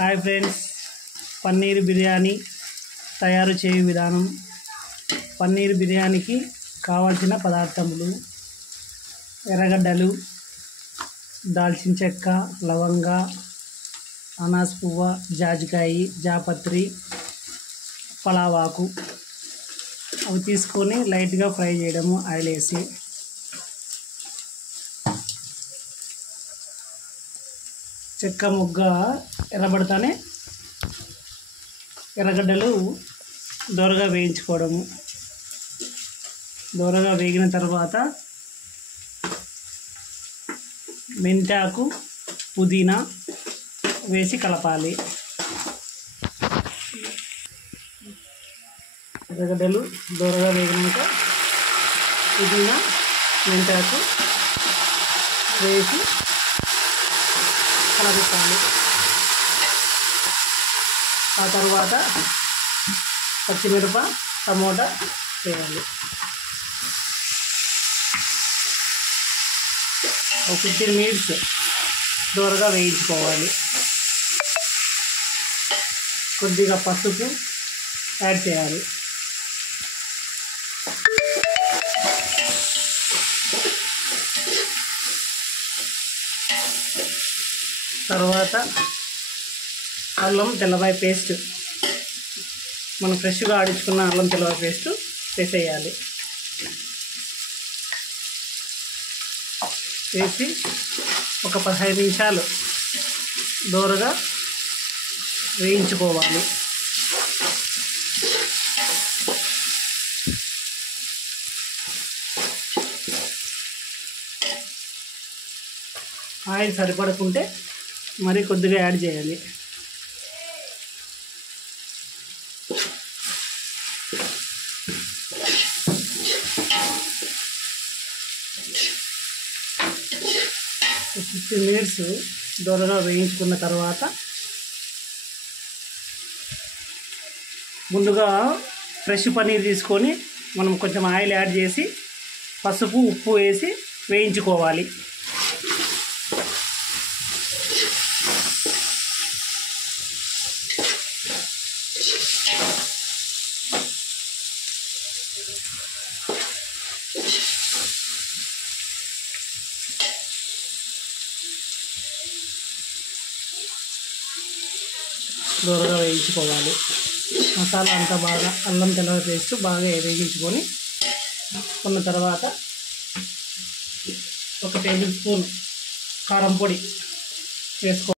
Hi friends, paneer biryani తయారు చేయు విధానం. పన్నీర్ బిర్యానీకి కావాల్సిన పదార్థములు: ఎర్రగడ్డలు, దాల్చిన చెక్క, లవంగ, అనాస్ పువ్వ, జాజికాయ, జాపత్రి, పలావాకు. అవి తీసుకొని లైట్గా ఫ్రై చేయడము ఆయిల్ వేసి. చెక్క ముగ్గ ఎర్రబడతానే ఎర్రగడ్డలు దోరగా వేయించుకోవడము. దోరగా వేగిన తర్వాత మెంతాకు, పుదీనా వేసి కలపాలి. ఎర్రగడ్డలు దోరగా వేగినాక పుదీనా, మెంతాకు వేసి కలపాలి. ఆ తర్వాత పచ్చిమిరప, టమోటా వేయాలి. ఒక 15 మినిట్స్ దోరగా వేయించుకోవాలి. కొద్దిగా పసుపు యాడ్ చేయాలి. తర్వాత అల్లం తెల్లవాయి పేస్ట్, మనం ఫ్రెష్గా ఆడించుకున్న అల్లం తెల్లవాయి పేస్ట్ వేసేయాలి. వేసి ఒక 15 నిమిషాలు దోరగా వేయించుకోవాలి. ఆయిల్ సరిపడకుంటే మరి కొద్దిగా యాడ్ చేయాలి. ఒక 15 మినిట్స్ దోరగా వేయించుకున్న తర్వాత ముందుగా ఫ్రెష్ పన్నీర్ తీసుకొని మనం కొంచెం ఆయిల్ యాడ్ చేసి పసుపు, ఉప్పు వేసి వేయించుకోవాలి. దూరగా వేయించుకోవాలి. మసాలా అంతా బాగా అల్లం తెల్లవాయి పేస్ట్ బాగా వేయించుకొని ఉన్న తర్వాత ఒక 1 టేబుల్ స్పూన్ కారం పొడి వేసుకోవాలి.